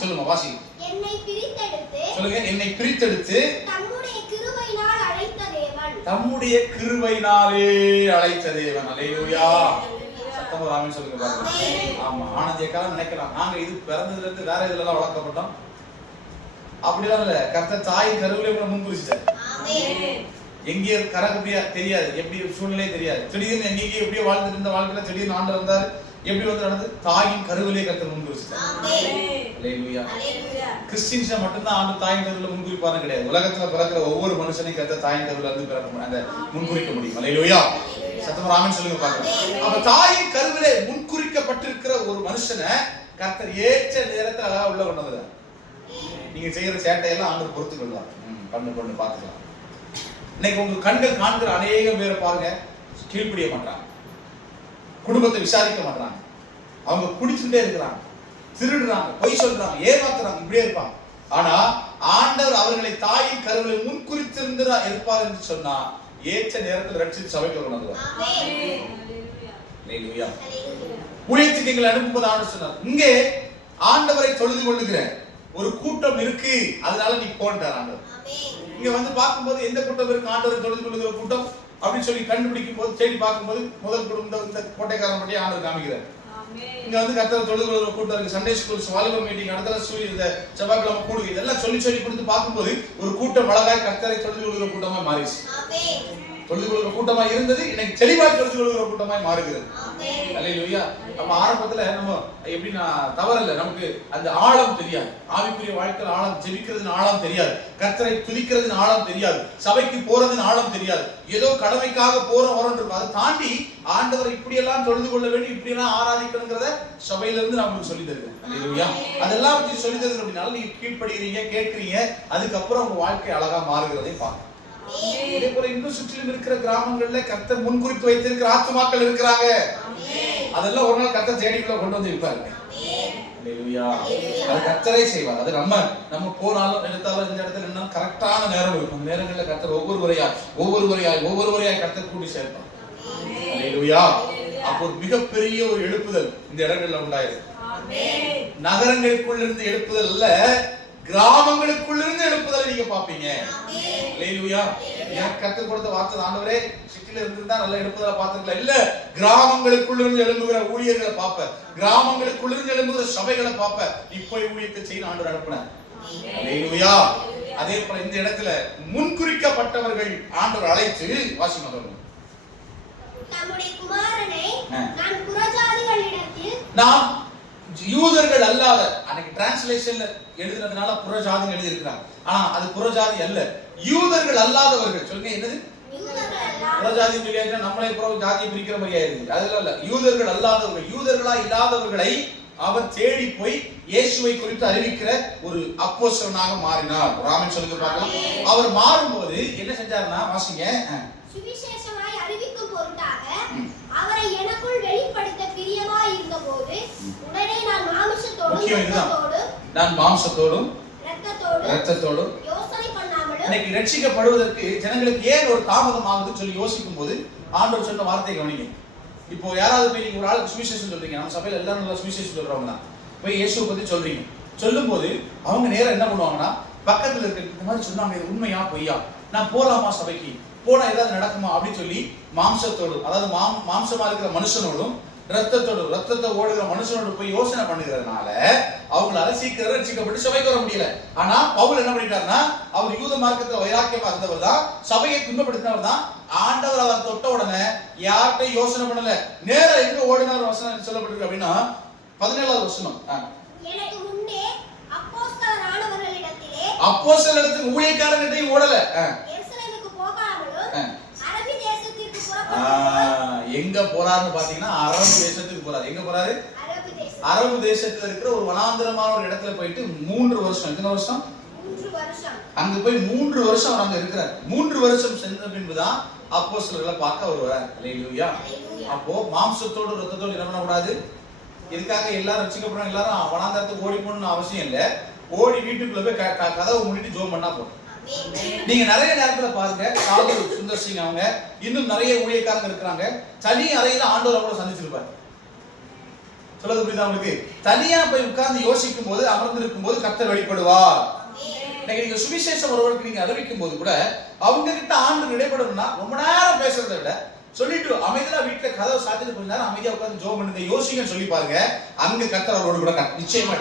சொல்லுங்க வாசி. சொல்லுங்க, என்னை பிரித்தெடுத்து தம்முடைய கிருபையினாலே அழைத்த தேவன். அல்லேலூயா. சத்தமா ஆமென் சொல்லுங்க பாருங்க. ஆமா, ஆனந்தியக்காக நினைக்கலாம் நாங்க இது பிறந்ததுல இருந்து வேற இதுல எல்லாம் வளர்க்கப்பட்டோம். அப்படிலாம் இல்ல, கர்த்தர் தாயின் கருவிலே முன்குறிச்சார். எங்கே கரகப்படியா தெரியாது, எப்படி சூழ்நிலையே தெரியாது. திடீர்னு எங்கேயும் எப்படியோ வாழ்ந்துட்டு இருந்த வாழ்க்கையில திடீர்னு ஆண்டு வந்தாரு. எப்படி வந்து நடந்தது? தாயின் கருவிலே கர்த்தர் முன்குறிச்சார். அல்லேலூயா. கிறிஸ்டியன்ஸ் மட்டும்தான் ஆண்டு தாயின் கருவில முன்குறிப்பாரு கிடையாது. உலகத்துல பிறக்கிற ஒவ்வொரு மனுஷனையும் கர்த்தர் தாயின் கருவில இருந்து பிறக்க அந்த முன்குறிக்க முடியும். அல்லேலூயா. சத்தமா ஆமென் சொல்லுங்க பாருங்க. அப்ப தாயின் கருவிலே முன்குறிக்கப்பட்டிருக்கிற ஒரு மனுஷனை கர்த்தர் ஏற்ற நேரத்துல அழகா உள்ள கொண்டு வந்தார். நீங்க செய்யற சேட்டையெல்லாம் ஆண்டவர் பொறுத்து கொள்வார். பண்ணு பாத்துக்கலாம். இன்னைக்கு உங்க கண்கள் காண்கிற அநேகம் பேரை பாருங்க, கீழ்ப்படிய மாட்டாங்க, குடும்பத்தை விசாரிக்க மாட்டாங்க, அவங்க குடிச்சுட்டே இருக்கிறாங்க, திருடுறாங்க, பொய் சொல்றாங்க, ஏமாத்துறாங்க, இப்படியே இருப்பாங்க. ஆனா ஆண்டவர் அவர்களை தாயின் கருவிலே முன்குறித்திருந்தா இருப்பார் என்று சொன்னா ஏற்ற நேரத்தில் ரட்சித்து சபைக்கு கொண்டு ஊழியத்துக்கு எங்களை அனுப்பும்போது ஆண்டு சொன்னார், இங்கே ஆண்டவரை தொழுது கொள்ளுகிற ஒரு கூட்டம் இருக்கு, அதனால நீ போன்றார் ஆண்டவர். இங்க வந்து பார்க்கும்போது எந்த கூட்டம் இருக்கு? ஆண்டவரை தொழுது கொள்ளுகிற கூட்டம் அப்படின்னு சொல்லி கண்டுபிடிக்கும் போது தேடி பார்க்கும்போது முதல் குடும்பம் இந்த கோட்டைக்காரன் பற்றி ஆண்டவர் காமிக்கிறார். இங்க வந்து கர்த்தரை தொழுது கொள்ளுகிற கூட்டம் இருக்கு, சண்டே ஸ்கூல்ஸ், வாலிபர் மீட்டிங், அடுத்த செவ்வாய்க்கிழமை கூடுது, இதெல்லாம் சொல்லி கொடுத்து பார்க்கும்போது ஒரு கூட்டம் அழகாய் கர்த்தரை தொழுது கொள்ளுகிற கூட்டமா மாறிச்சு. தொழுது கொள்கிற கூட்டமா இருந்தது, இன்னைக்கு தெளிவாய் தொழுது கொள்கிற கூட்டமாய் மாறுகிறது. அல்லேலூயா. நம்ம ஆரம்பத்துல நம்ம எப்படின்னா தவறல்ல, நமக்கு அந்த ஆழம் தெரியாது, ஆவிக்குரிய வாழ்க்கையில் ஆழம், ஜெபிக்கிறதுன்னு ஆழம் தெரியாது, கர்த்தரை துதிக்கிறதுன்னு ஆழம் தெரியாது, சபைக்கு போறதுன்னு ஆழம் தெரியாது, ஏதோ கடமைக்காக போறோம் வரோம் இருக்கும். அதை தாண்டி ஆண்டவரை இப்படியெல்லாம் தொழுது கொள்ள வேண்டும், இப்படியெல்லாம் ஆராதிக்கணுங்கிறத சபையில இருந்து நான் உங்களுக்கு சொல்லி தருவேன். அல்லேலூயா. அதெல்லாம் பற்றி சொல்லி தருது அப்படின்னால நீங்க கீழ்ப்படுகிறீங்க, கேட்கிறீங்க, அதுக்கப்புறம் உங்க வாழ்க்கை அழகா மாறுகிறதை பார்க்க. இதே போல இன்னும் சுற்றிலும் இருக்கிற கிராமங்கள்ல கர்த்தர் முன்குறித்து வைத்திருக்கிற ஆத்துமாக்கள் இருக்கிறாங்க. அதெல்லாம் ஒரு நாள் கர்த்தர் தேடிக்குள்ள கொண்டு வந்து வைப்பாரு. அல்லேலூயா. அது கர்த்தரே செய்வார். அது நம்ம போனாலும் எடுத்தாலும் இந்த இடத்துல என்ன கரெக்டான நேரம் இருக்கும். அந்த நேரங்கள்ல கர்த்தர் ஒவ்வொருவரையாய் கர்த்தர் கூட்டி சேர்ப்பார். அல்லேலூயா. அப்போ மிகப்பெரிய ஒரு எழுப்புதல் இந்த இடங்கள்ல உண்டாயிருக்கு. நகரங்களுக்குள்ள இருந்து எழுப்புதல் அல்ல, கிராமங்களுக்குள்ள இருந்து எழுப்புதலை நீங்க பாப்பீங்க. அல்லேலூயா. எனக்கு கர்த்தர் கொடுத்த வார்த்தை, ஆண்டவரே சிட்டில இருந்திருந்தா நல்ல எழுப்புதலை பார்த்திருக்கலாம். இல்ல, கிராமங்களுக்குள்ள இருந்து எழும்புகிற ஊழியர்களை பாப்ப, கிராமங்களுக்குள்ள இருந்து எழும்புகிற சபைகளை பாப்ப, நீ போய் ஊழியத்தை செய்ய ஆண்டவர் அனுப்புனார். அல்லேலூயா. அதே போல இந்த இடத்துல முன்குறிக்கப்பட்டவர்கள் ஆண்டவர் அழைத்து வாசிங்க சொல்லுங்க. நம்முடைய குமாரனை நான் புறஜாதிகளிடத்தில், நாம் யூதர்கள் அல்லாத, அன்னைக்கு டிரான்ஸ்லேஷன்ல எழுதுனதுனால புறஜாதி எழுதி இருக்காங்க, ஆனா அது புறஜாதி அல்ல, யூதர்கள் அல்லாதவர்கள். சொல்லுங்க, என்னது புறஜாதி? நம்மளே புற ஜாதியை பிரிக்கிற மாதிரி ஆயிருக்கு. அதுல இல்ல, யூதர்கள் அல்லாதவர்கள், யூதர்களா இல்லாதவர்களை அவர் தேடி போய் இயேசுவை குறித்து அறிவிக்கிற ஒரு அப்போஸ்தலனாக மாறினார். ராமன் சொல்லுங்க பார்க்கலாம். அவர் மாறும்போது என்ன செஞ்சாருன்னா வாசிங்க. சுவிசேஷமாய் அறிவிக்கும் பொருட்டாக அவரை எனக்குள் வெளிப்படுத்த பிரியமாய் இருந்தபோது உடனே நான் மாம்சத்தோடும் இரத்தத்தோடும் யோசனை பண்ணாமல், இன்னைக்கு ரட்சிக்கப்படுவதற்கு ஜனங்களுக்கு ஏன் ஒரு தாமதம் ஆகுதுன்னு சொல்லி யோசிக்கும் போது ஆண்டவர் சொன்ன வார்த்தையை கவனிங்க. இப்போ யாராவது போய் நீங்க ஒரு ஆளுக்கு சுவிசேஷம் சொல்றீங்க, நம்ம சபையில எல்லாரும் நல்லா சுவிசேஷம் சொல்றவங்க தான், போய் இயேசுவை பத்தி சொல்றீங்க. சொல்லும் போது அவங்க நேரம் என்ன பண்ணுவாங்கன்னா, பக்கத்துல இருக்க இந்த மாதிரி சொன்னாங்க, இது உண்மையா பொய்யா, நான் போலாமா சபைக்கு, போனா ஏதாவது நடக்குமா அப்படின்னு சொல்லி மாம்சத்தோடும், அதாவது மாம்சமா இருக்கிற மனுஷனோடும் ரத்தத்தை ஓடுகிற மனுஷனோடு போய் யோசனை பண்ணுகிறதுனால அவங்களால சீக்கிரம் ரட்சிக்கப்பட்டு சபைக்கு வர முடியல. ஆனா பவுல் என்ன பண்ணிட்டாருன்னா, அவர் யூத மார்க்கத்துல வைராக்கியமா இருந்தவர் தான், சபையை துன்பப்படுத்தினவர் தான். ஆண்டவர் அவர் தொட்ட உடனே யார்கிட்ட யோசனை பண்ணல, நேரா எங்க ஓடினார் வசனம் சொல்லப்பட்டிருக்கு அப்படின்னா 17வது வசனம். எனக்கு முன்னே அப்போஸ்தலரிடத்தில் ஊழியக்காரர்கிட்டயும் ஓடல. எருசலேமுக்கு போகாமலும் அரபி தேசத்திற்கு எங்க போறாருன்னு பாத்தீங்கன்னா அரபு தேசத்துக்கு போறாரு. எங்க போறாரு? அரபு தேசத்துல இருக்கிற ஒரு வனாந்திரமான ஒரு இடத்துல போயிட்டு 3 வருஷம். எத்தனை வருஷம்? 3 வருஷம். அங்க போய் 3 வருஷம் அவர் அங்க இருக்கிறார். 3 வருஷம் சென்ற பின்புதான் அப்போஸ்தலர்களை பார்க்க அவர் வரார். அல்லேலூயா. அப்போ மாம்சத்தோடு ரத்தத்தோடு என்ன பண்ணக்கூடாது? இதுக்காக எல்லாரும் ரட்சிக்கப்படணும், எல்லாரும் வனாந்திரத்துக்கு ஓடி போகணும்னு அவசியம் இல்லை. ஓடி வீட்டுக்குள்ள போய் கதவை மூடிட்டு ஜோம் பண்ணா போதும். நீங்க நிறைய நேரத்துல பாருங்க, சாது சுந்தர் சிங் அவங்க இன்னும் நிறைய ஊழியக்காரங்க இருக்கிறாங்க, தனி அறையில ஆண்டவரை கூட சந்திச்சிருப்பாரு. சொல்றது புரியுதா உங்களுக்கு? தனியா போய் உட்கார்ந்து யோசிக்கும் போது, அமர்ந்திருக்கும் போது கர்த்தர் வெளிப்படுவார். நீங்க சுவிசேஷம் ஒருவருக்கு நீங்க அறிவிக்கும் போது கூட அவங்க கிட்ட ஆண்டு இடைப்படணும்னா ரொம்ப நேரம் பேசுறதை விட சொல்லிட்டு அமைதியா வீட்டுல கதவை சாத்திட்டு கொஞ்ச நேரம் அமைதியா உட்கார்ந்து ஜோம் பண்ணுங்க, யோசிங்க சொல்லி பாருங்க, அங்க கர்த்தர் அவரோடு கூட நிச்சயமா.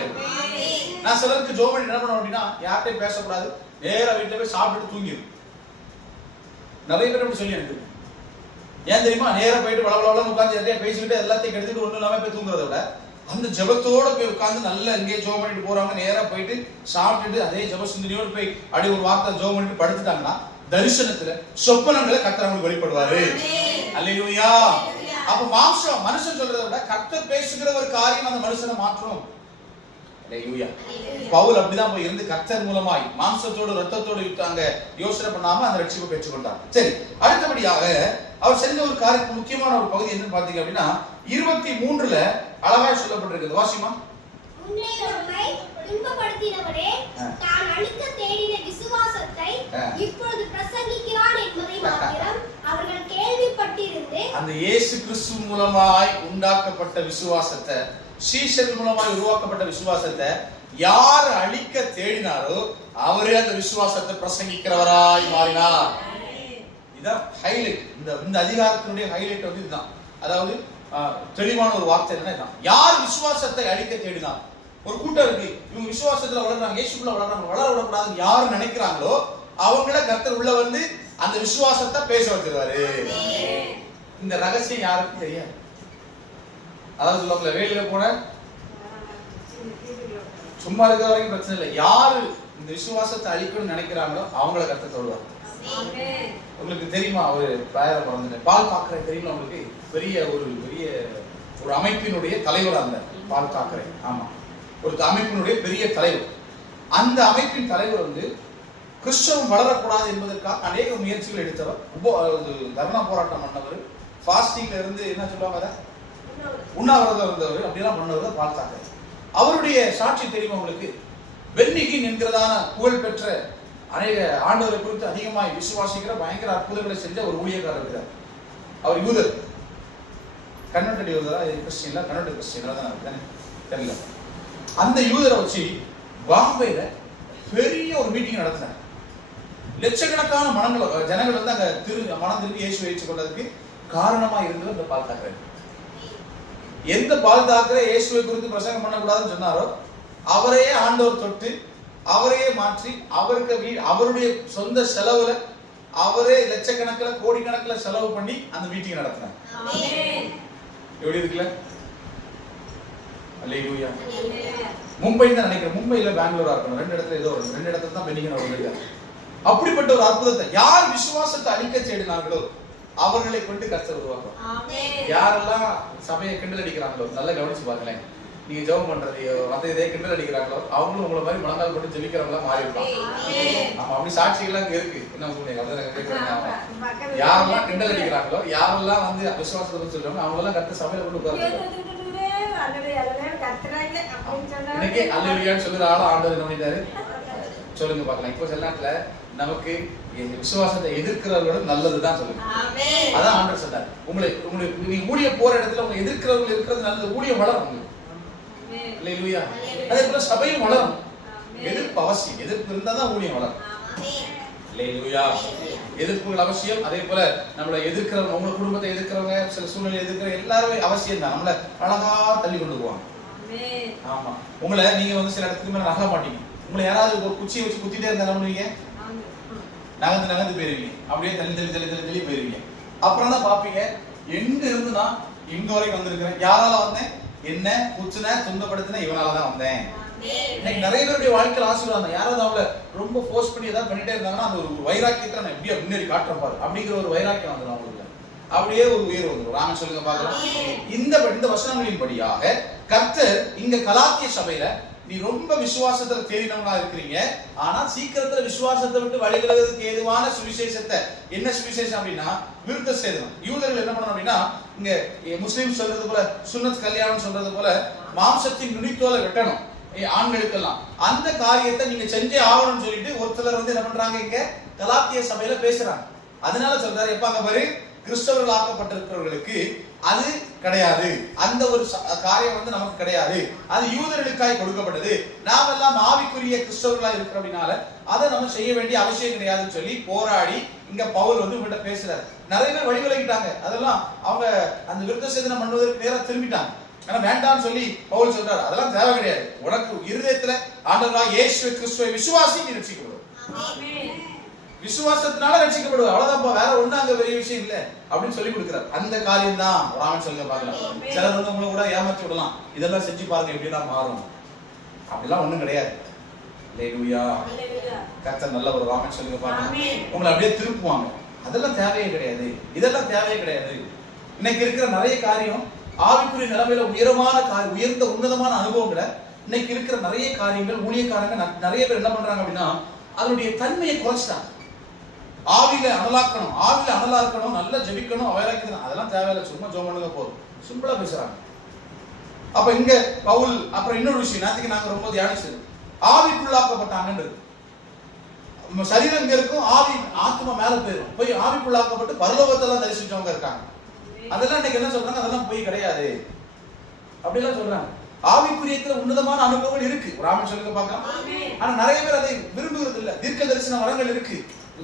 நான் சிலருக்கு ஜோம் பண்ணி என்ன பண்ணணும் அப்படின்னா, யார்கிட்டையும் பேசக்கூடாது, நேரா வீட்டுல போய் சாப்பிட்டு தூங்கிடும். நிறைய பேர் அப்படி சொல்லி எனக்கு. ஏன் தெரியுமா? நேரா போயிட்டு வளவளவளன்னு உட்கார்ந்து யார்ட்டையும் பேசிக்கிட்டு எல்லாத்தையும் கெடுத்துட்டு ஒண்ணும் இல்லாம போய் தூங்குறத விட அந்த ஜெபத்தோட போய் உட்கார்ந்து நல்லா இங்கே ஜோம் பண்ணிட்டு போறவங்க நேரா போயிட்டு சாப்பிட்டுட்டு அதே ஜெப சிந்தனையோடு போய் அடி ஒரு வார்த்தை ஜோம் பண்ணிட்டு படுத்துட்டாங்கன்னா தரிசனத்துல சொப்பனங்களை கர்த்தர் அவங்களுக்கு வெளிப்படுவாரு. அல்லேலூயா. அப்ப மாம்சம் மனுஷன் சொல்றதை விட கர்த்தர் பேசுகிற ஒரு காரியம் அந்த மனுஷனை மாற்றும். அல்லேலூயா. பவுல் அப்படிதான் போய் இருந்து கர்த்தர் மூலமாய் மாம்சத்தோடு ரத்தத்தோடு அங்க யோசனை பண்ணாம அந்த ரட்சிப்பை பெற்றுக்கொண்டார். சரி, அடுத்தபடியாக அவர் செஞ்ச ஒரு காரியத்துக்கு முக்கியமான ஒரு பகுதி என்னன்னு பாத்தீங்க அப்படின்னா 23ல அழகா சொல்லப்பட்டிருக்கிறது. வாசிமா. முன்னே நம்மை துன்பப்படுத்தினவரே தான் அழிக்க தேடின விசுவாசத்தை இப்பொழுது பிரசங்கிக்கிறான் என்பதை மாத்திரம் அவர்கள் கேள்விப்பட்டிருந்து அந்த இயேசு கிறிஸ்து மூலமாய் உண்டாக்கப்பட்ட விசுவாசத்தை, சீஷர்கள் மூலமாய் உருவாக்கப்பட்ட விசுவாசத்தை யார் அழிக்க தேடினாரோ அவரே அந்த விசுவாசத்தை பிரசங்கிக்கிறவராய் மாறினார். இதான் ஹைலைட். இந்த அதிகாரத்தினுடைய ஹைலைட் வந்து இதுதான். அதாவது தெளிவான ஒரு வார்த்தை என்னன்னா, யார் விசுவாசத்தை அழிக்க தேடினார். ஒரு கூட்டம் இருக்கு, இவங்க விசுவாசத்துல வளர்றாங்க, இயேசுக்குள்ள வளர்றாங்க, வளர விடக்கூடாதுன்னு யாரு நினைக்கிறாங்களோ அவங்கள கர்த்தர் உள்ள வந்து அந்த விசுவாசத்தை பேச வச்சிருவாரு. இந்த ரகசியம் யாருக்கும் தெரியாது. அதாவது சொல்லுவாங்கல்ல, வேலையில போன சும்மா இருக்கிற வரைக்கும் பிரச்சனை இல்லை, யாரு இந்த விசுவாசத்தை அழிக்கணும்னு நினைக்கிறாங்களோ அவங்கள கர்த்தர் தொடுவார். உங்களுக்கு தெரியுமா, ஒரு பேர பிறந்த பால் காக்கரை தெரியுமா உங்களுக்கு? பெரிய ஒரு அமைப்பினுடைய தலைவர் அந்த பால் காக்கரை. ஆமா, ஒரு அமைப்பினுடைய பெரிய தலைவர். அந்த அமைப்பின் தலைவர் வந்து கிறிஸ்தவம் வளரக்கூடாது என்பதற்காக அநேக முயற்சிகள் எடுத்தவர். தர்ணா போராட்டம் பண்ணவர், ஃபாஸ்டிங்ல இருந்து என்ன சொல்லுவாங்க, உண்ணாவிரதம் இருந்தவர், அப்படிலாம் பண்ணவர் பால் காக்கரை. அவருடைய சாட்சி தெரியுமா உங்களுக்கு? பென்னிகின் என்கிறதான புகழ்பெற்ற அநேக ஆண்டவரை குறித்து அதிகமாய் விசுவாசிக்கிற பயங்கர அற்புதங்களை செஞ்ச ஒரு ஊழியக்காரர் இருக்கிறார். அவர் யூதர், கன்வெர்டட் யூதரா, கிறிஸ்டியன்ல கன்வெர்டட் கிறிஸ்டியனா தான் தெரியல. அந்த யூதரை வச்சு பாம்பேல பெரிய ஒரு மீட்டிங் நடத்தினார். லட்சக்கணக்கான ஜனங்கள் வந்து அங்க மனம் திரும்பி இயேசுவை ஏற்றுக்கொண்டதுக்கு காரணமா இருந்தது இந்த பால் தாக்கரே. எந்த பால் தாக்கரே இயேசுவை குறித்து பிரசங்கம் பண்ணக்கூடாதுன்னு சொன்னாரோ அவரையே ஆண்டவர் தொட்டு அவரையே மாற்றி அவருடைய சொந்த செலவுல அவரே லட்சக்கணக்கில் கோடிக்கணக்கில் செலவு பண்ணி அந்த மீட்டிங் நடத்தினார். எப்படி இருக்குல்ல? அல்லேலூயா. மும்பை தான் நினைக்கிறேன், மும்பைல பெங்களூரா இருக்கணும், ரெண்டு இடத்துல தான் பென்னிகன் அவர். அப்படிப்பட்ட ஒரு அற்புதத்தை யார் விசுவாசத்தை அழிக்க தேடினார்களோ அவர்களை கொண்டு கர்த்தர் உருவாக்குவார். யாரெல்லாம் சபையை கிண்டல் அடிக்கிறாங்களோ நல்லா கவனிச்சு பாருங்களேன். நீங்க ஜெபம் பண்றது மத்த இதே கிண்டல் அடிக்கிறாங்களோ அவங்களும் உங்களை மாதிரி முழங்கால் போட்டு ஜெபிக்கிறவங்களா மாறி இருப்பாங்க. ஆமா, அப்படி சாட்சிகள் அங்க இருக்கு. என்ன சொல்லுங்க, யாரெல்லாம் கிண்டல் அடிக்கிறாங்களோ, யாரெல்லாம் வந்து விசுவாசத்தை பத்தி சொல்றாங்க, அவங்க எல்லாம் கர்த்தர் சபையில கொண்டு உட்கார்ந்து இன்னைக்கு அல்லேலூயான்னு சொல்லுற ஆள ஆண்டவர் என்ன பண்ணிட்டாரு சொல்லுங்க பார்க்கலாம். இப்போ சில நேரத்துல நமக்கு விசுவாசத்தை எதிர்க்கிறவர்களோட நல்லதுதான் சொல்லுங்க. அதான் ஆண்டவர் சொன்னார், உங்களுக்கு நீங்க ஊழிய போற இடத்துல உங்க எதிர்க்கிறவர்கள் இருக்கிறது நல்லது, ஊழியம் வளரும் உங்களுக்கு. அல்லேலூயா. அதே போல சபையும் வளரும். எதிர்ப்பு அவசியம், எதிர்ப்பு இருந்தா தான் ஊழியம் வளரும். அல்லேலூயா. எதிர்ப்புகள் அவசியம். அதே போல நம்மளை எதிர்க்கிறவங்க, உங்க குடும்பத்தை எதிர்க்கிறவங்க, சில சூழ்நிலை எதிர்க்கிற எல்லாருமே அவசியம் தான். நம்மள அழகா தள்ளி கொண்டு போவாங்க. ஆமா, உங்களை நீங்க வந்து சில இடத்துக்கு மேல நகர மாட்டீங்க. உங்களை யாராவது ஒரு குச்சியை வச்சு குத்திட்டே இருந்தா என்ன பண்ணுவீங்க? நகர்ந்து நகர்ந்து போயிருவீங்க. அப்படியே தள்ளி தள்ளி தள்ளி தள்ளி தள்ளி போயிருவீங்க. அப்புறம் தான் பாப்பீங்க, எங்க இருந்து நான் இங்க வரைக்கும் வந்திருக்கிறேன், யாரால வந்தேன், என்ன குத்துன துன்பப்படுத்தின இவனாலதான் வந்தேன். இன்னைக்கு நிறைய பேருடைய வாழ்க்கையில் ஆசீர்வாதம். யாராவது அவங்கள ரொம்ப ஃபோர்ஸ் பண்ணி ஏதாவது பண்ணிட்டே இருந்தாங்கன்னா அந்த ஒரு வைராக்கியத்தை நான் எப்படியா முன்னேறி காட்டுறேன் பாரு அப்படிங்கிற ஒரு வைராக்கியம் வந்துடும் அவங்களுக்கு. அப்படியே ஒரு உயர்வு வந்துடும். ராமன் சொல்லுங்க பாக்கலாம். இந்த வசனங்களின் படியாக கர்த்தர் இங்க கலாத்திய சபையில நீ ரொம்ப விசுவாசத்துல தேறினவங்களா இருக்கிறீங்க, ஆனா சீக்கிரத்துல விசுவாசத்தை விட்டு வழிவிலகிறதுக்கு ஏதுவான சுவிசேஷத்தை, என்ன சுவிசேஷம் அப்படின்னா விருத்த சேதனம். யூதர்கள் என்ன பண்ணணும் அப்படின்னா, இங்க முஸ்லீம் சொல்றது போல சுன்னத் கல்யாணம் சொல்றது போல மாம்சத்தின் நுனித்தோலை வெட்டணும் ஆண்களுக்கெல்லாம். அந்த காரியத்தை நீங்க செஞ்சே ஆகணும்னு சொல்லிட்டு ஒரு சிலர் வந்து என்ன பண்றாங்க, இங்க கலாத்திய சபையில பேசுறாங்க. அதனால சொல்றாரு, எப்ப அங்க பாரு கிறிஸ்தவர்கள் ஆக்கப்பட்டிருக்கிறவர்களுக்கு அது கிடையாது, அந்த ஒரு காரியம் வந்து நமக்கு கிடையாது, அது யூதர்களுக்காய் கொடுக்கப்பட்டது, நாம் எல்லாம் ஆவிக்குரிய கிறிஸ்தவர்களா இருக்கிற அப்படின்னால அதை நம்ம செய்ய வேண்டிய அவசியம் கிடையாதுன்னு சொல்லி போராடி இங்க பவுல் வந்து உங்கள்கிட்ட பேசுறாரு. நிறைய பேர் வழிவிலகிட்டாங்க. அதெல்லாம் அவங்க அந்த விருத்த சேதனம் பண்ணுவதற்கு நேரா திரும்பிட்டாங்க. ஆனா வேண்டாம்னு சொல்லி பவுல் சொல்றாரு, அதெல்லாம் தேவை கிடையாது, உனக்கு இருதயத்துல ஆண்டவராகிய இயேசு கிறிஸ்துவை விசுவாசி நீ ரட்சிக்கப்படும். விசுவாசத்தினால ரட்சிக்கப்படுவது, அவ்வளவுதான்ப்பா, வேற ஒண்ணு அங்க பெரிய விஷயம் இல்ல அப்படின்னு சொல்லி கொடுக்கிறார். அந்த காரியம் தான் ராமன் சொல்லுங்க பாக்கலாம். சிலர் வந்து உங்களை கூட ஏமாற்றி விடலாம், இதெல்லாம் செஞ்சு பாருங்க எப்படிலாம் மாறும், அப்படிலாம் ஒண்ணும் கிடையாது. அல்லேலூயா. கர்த்தர் நல்ல ஒரு ராமன் சொல்லுங்க பாருங்க. உங்களை அப்படியே திருப்புவாங்க, அதெல்லாம் தேவையே கிடையாது, இதெல்லாம் தேவையே கிடையாது. இன்னைக்கு இருக்கிற நிறைய காரியம் ஆவிக்குரிய நிலைமையில உயர்ந்த உன்னதமான அனுபவங்களை இன்னைக்கு இருக்கிற நிறைய காரியங்கள் ஊழியக்காரங்க நிறைய பேர் என்ன பண்றாங்க அப்படின்னா அதனுடைய தன்மையை குறைச்சிட்டாங்க. ஆவியில அனலாக்கணும், ஆவியில அனலா இருக்கணும், நல்லா ஜெபிக்கணும், அவையாக்கணும், அதெல்லாம் தேவையில்லை, சும்மா ஜெபம் பண்ணுங்க போதும், சிம்பிளா பேசுறாங்க. அப்ப இங்க பவுல் அப்புறம் இன்னொரு விஷயம் நேற்றுக்கு நாங்க ரொம்ப தியானிச்சது, ஆவிக்குள்ளாக்கப்பட்டாங்கன்றது. சரீரம் இங்க இருக்கும், ஆவி ஆத்மா மேல போயிடும், போய் ஆவிக்குள்ளாக்கப்பட்டு பரலோகத்தெல்லாம் தரிசிச்சவங்க இருக்காங்க. அதெல்லாம் இன்னைக்கு என்ன சொல்றாங்க, அதெல்லாம் போய் கிடையாது அப்படிலாம் சொல்றாங்க. ஆவிக்குரியத்துல உன்னதமான அனுபவங்கள் இருக்கு, ராமன் சொல்லுங்க பார்க்கலாம். ஆனா நிறைய பேர் அதை விரும்புகிறது இல்ல. தீர்க்க தரிசன வரங்கள் இருக்கு,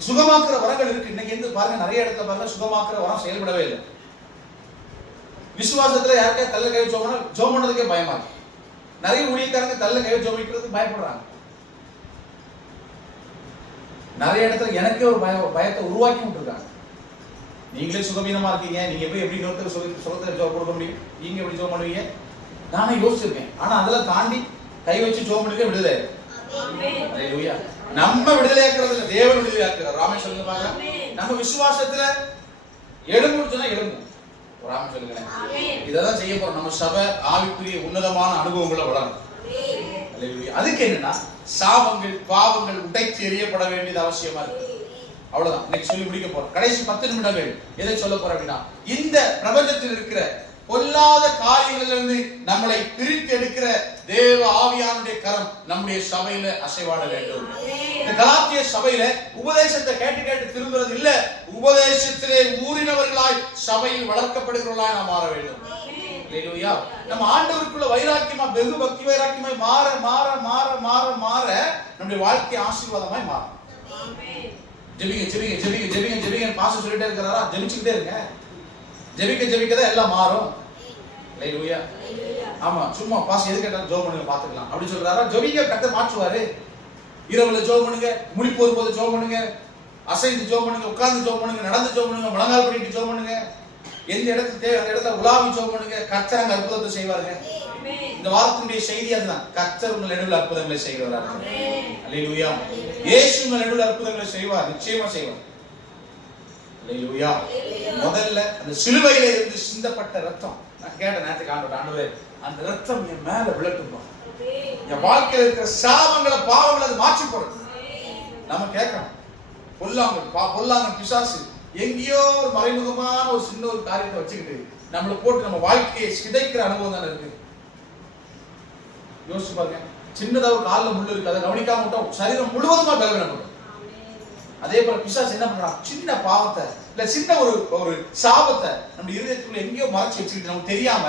சுகமாக்குற வரங்கள் இருக்கு. இன்னைக்கு எந்த பாருங்க, நிறைய இடத்துல பாருங்க சுகமாக்குற வரம் செயல்படவே இல்லை. விசுவாசத்துல யாருக்கா தள்ள கை ஜோம் பண்ணதுக்கே பயமா இருக்கு. நிறைய ஊழியக்காரங்க தள்ள கை ஜோமிக்கிறதுக்கு பயப்படுறாங்க. நிறைய இடத்துல எனக்கே ஒரு பயத்தை உருவாக்கி விட்டுருக்காங்க. நீங்களே சுகவீனமா இருக்கீங்க, நீங்க போய் எப்படி இன்னொருத்தர் சுகத்தை ஜோம் கொடுக்க முடியும், நீங்க எப்படி ஜோம் பண்ணுவீங்க, நானே யோசிச்சிருக்கேன். ஆனா அதெல்லாம் தாண்டி கை வச்சு ஜோம் பண்ணிக்க விடுதலை. அல்லேலூயா. நம்ம விடுதலை ஆக்குறது இல்ல, தேவன் விடுதலை ஆக்குறார். ராமன் சொல்லுங்க பாருங்க. நம்ம விசுவாசத்துல எழும்புன்னு சொன்னா எழும்பும். ராமன் சொல்லுங்க. இதெல்லாம் செய்ய போறோம். நம்ம சபை ஆவிக்குரிய உன்னதமான அனுபவங்களை வளரும். அல்லேலூயா. அதுக்கு என்னன்னா சாபங்கள் பாவங்கள் உடைத்து எறியப்பட வேண்டியது அவசியமா இருக்கு. அவ்வளவுதான் இன்னைக்கு சொல்லி முடிக்க போறோம். கடைசி 10 நிமிடங்கள் எதை சொல்ல போறோம் அப்படின்னா, இந்த பிரபஞ்சத்தில் இருக்கிற பொல்லாத காரியங்களிலிருந்து நம்மளை பிரித்து எடுக்கிற தேவ ஆவியானுடைய கரம் நம்முடைய சபையில அசைவாட வேண்டும். இந்த கலாத்திய சபையில உபதேசத்தை கேட்டு கேட்டு திரும்புறது இல்ல, உபதேசத்திலே ஊறினவர்களாய் சபையில் வளர்க்கப்படுகிறவர்களாய் நாம் மாற வேண்டும். அல்லேலூயா. நம்ம ஆண்டவருக்குள்ள வைராக்கியமா, வெகு பக்தி வைராக்கியமாய் மாற மாற மாற மாற மாற நம்முடைய வாழ்க்கை ஆசீர்வாதமாய் மாறும். ஜெபிங்க ஜெபிங்க ஜெபிங்க ஜெபிங்க ஜெபிங்க பாஸ்டர் சொல்லிட்டே இருக்கிறாரா, ஜெபிச்சுக்கிட்டே இருங்க. ஜெபிக்க ஜெபிக்கதான் எல்லாம் மாறும். அல்லேலூயா. ஆமா, சும்மா பாஸ் எது கேட்டாலும் ஜெபம் பண்ணுங்க பாத்துக்கலாம் அப்படி சொல்றாரா, ஜெபிங்க, கர்த்தர் மாற்றுவாரு. இரவுல ஜெபம் பண்ணுங்க, முழிப்பு வரும்போது ஜெபம் பண்ணுங்க, அசைந்து ஜெபம் பண்ணுங்க, உட்கார்ந்து ஜெபம் பண்ணுங்க, நடந்து ஜெபம் பண்ணுங்க, முழங்கால் பண்ணிட்டு ஜெபம் பண்ணுங்க, எந்த இடத்துக்கு தேவை அந்த இடத்துல உலாவி ஜெபம் பண்ணுங்க, கர்த்தர் அங்க அற்புதத்தை செய்வாருங்க. இந்த வாரத்தினுடைய செய்தி அதுதான், கர்த்தர் உங்கள் நடுவில் அற்புதங்களை செய்கிறார். அல்லேலூயா. இயேசு உங்கள் நடுவில் அற்புதங்களை செய்வார், நிச்சயமா செய்வார். அல்லேலூயா. முதல்ல அந்த சிலுவையில இருந்து சிந்தப்பட்ட ரத்தம், நான் கேட்ட நேரத்துக்கு ஆண்டவரே அந்த ரத்தம் என் மேல விழட்டும், என் வாழ்க்கையில இருக்கிற சாபங்களை பாவங்களை அது மாற்றி போடுறது. நம்ம கேட்கணும். பொல்லாங்க பிசாசு எங்கேயோ ஒரு மறைமுகமான ஒரு சின்ன ஒரு காரியத்தை வச்சுக்கிட்டு நம்மளை போட்டு நம்ம வாழ்க்கையை சிதைக்கிற அனுபவம் தானே இருக்கு. யோசிச்சு பாருங்க, சின்னதா ஒரு காலில் முள்ளு இருக்கு, அதை கவனிக்காம விட்டோம் சரீரம் முழுவதுமா பலவீனப்படும். அதே போல பிசாசு என்ன பண்றான், சின்ன பாவத்தை இல்ல சின்ன ஒரு சாபத்தை நம்ம இருதயத்துக்குள்ள எங்கேயோ மறைச்சு வச்சுக்கிட்டு நமக்கு தெரியாம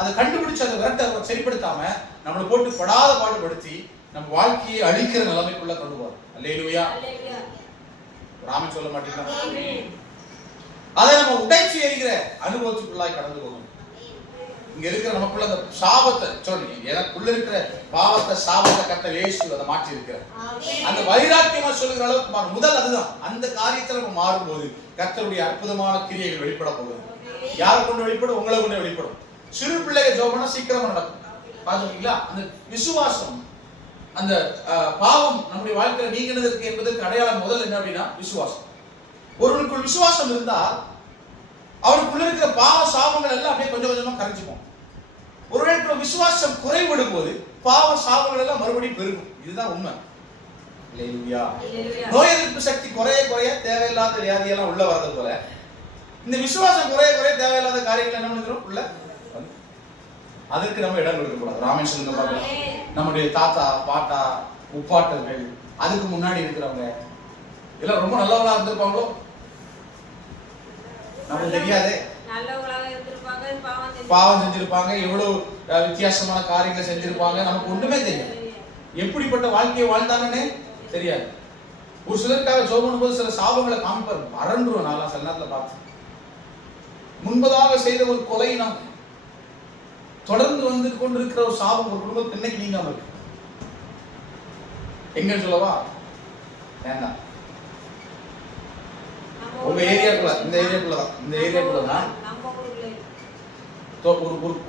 அதை கண்டுபிடிச்சு அதை விரட்ட சரிப்படுத்தாம நம்மளை போட்டு படாத பாடுபடுத்தி நம்ம வாழ்க்கையை அழிக்கிற நிலைமைக்குள்ள கொண்டு போறோம். அல்லேலூயா. ராமன் சொல்ல மாட்டீங்களா? அதை நம்ம உடைச்சி எறிகிற அனுபவத்துக்குள்ளாய் கடந்து போகணும். இங்க இருக்கிற நமக்குள்ள அந்த சாபத்தை சொல்லி எனக்குள்ள இருக்கிற பாவத்தை சாபத்தை கட்ட இயேசு அதை மாற்றி இருக்கிறார். அந்த வைராக்கியமா சொல்லுகிற அளவுக்கு முதல் அதுதான். அந்த காரியத்துல நம்ம மாறும்போது கர்த்தருடைய அற்புதமான கிரியைகள் வெளிப்பட போகுது. யாரை கொண்டு வெளிப்படும்? உங்களை கொண்டு வெளிப்படும். சிறு பிள்ளைகள் ஜோபனா சீக்கிரமா நடக்கும். பாத்தீங்களா? அந்த விசுவாசம், அந்த பாவம் நம்முடைய வாழ்க்கையில நீங்கினதற்கு என்பதற்கு அடையாளம் முதல் என்ன அப்படின்னா விசுவாசம். ஒருவனுக்குள் விசுவாசம் இருந்தால் அவருக்குள்ள இருக்கிற பாவ சாபங்கள் எல்லாம் அப்படியே கொஞ்சம் கொஞ்சமா கரைஞ்சுக்கும். ஒருவேளை விசுவாசம் குறைவிடும் போது பாவ சாபங்கள் எல்லாம் மறுபடியும் பெருகும். இதுதான் உண்மை. நோய் எதிர்ப்பு சக்தி குறைய குறைய தேவையில்லாத வியாதியெல்லாம் உள்ள வர்றது போல இந்த விசுவாசம் குறைய குறைய தேவையில்லாத காரியங்கள் என்ன பண்ணுறோம் உள்ள. அதற்கு நம்ம இடம் கொடுக்க கூடாது. ராமேஸ்வரன் பார்க்கலாம், நம்முடைய தாத்தா பாட்டா முப்பாட்டர்கள் அதுக்கு முன்னாடி இருக்கிறவங்க எல்லாம் ரொம்ப நல்லவங்களா இருந்திருப்பாங்களோ நமக்கு தெரியாது. பாவம் செஞ்சிருப்பாங்க, எவ்வளவு வித்தியாசமான காரியங்களை செஞ்சிருப்பாங்க, நமக்கு ஒண்ணுமே தெரியாது. எப்படிப்பட்ட வாழ்க்கையை வாழ்ந்தாங்கன்னே தெரியாது. ஒரு சிலருக்காக ஜெபம் பண்ணும்போது சில சாபங்களை காமிப்பார், மறந்துருவோம். நான் சில நேரத்துல பார்த்தேன். முன்பதாக செய்த ஒரு கொலை நாம் தொடர்ந்து வந்து கொண்டிருக்கிற ஒரு சாபம் ஒரு குடும்பத்துக்கு இன்னைக்கு நீங்காம இருக்கு. எங்க சொல்லவா வேண்டாம். உங்க ஏரியாக்குள்ள இந்த ஏரியாக்குள்ளதான்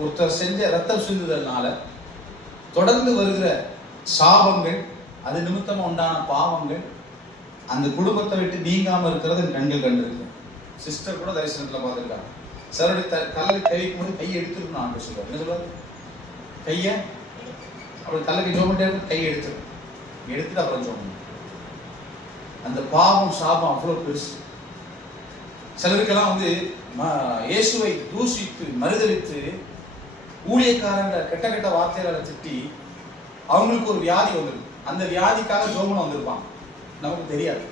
ஒருத்தர் செஞ்ச ரத்தம் சிந்துதல்னால தொடர்ந்து வருகிற சாபங்கள், அது நிமித்தமா உண்டான பாவங்கள் அந்த குடும்பத்தை விட்டு நீங்காம இருக்கிறது கண்கள் கண்டிருக்கு. சிஸ்டர் கூட தரிசனத்துல பார்த்துருக்காங்க. சருடைய தலையை கைக்கும் போது கையை எடுத்துருக்கணும் ஆண்டு சொல்லுவார். என்ன சொல்லுவார்? கைய அப்படி தலைக்கு ஜோமட்டே கையை எடுத்துட்டு அப்புறம் ஜோம். அந்த பாவம் சாபம் அவ்வளவு பெருசு. சிலருக்கெல்லாம் வந்து இயேசுவை தூஷித்து மறுதலித்து ஊழியக்காரங்க கெட்ட கெட்ட வார்த்தைகளை திட்டி அவங்களுக்கு ஒரு வியாதி வந்துருக்கு. அந்த வியாதிக்காக ஜோமனம் வந்திருப்பாங்க, நமக்கு தெரியாது.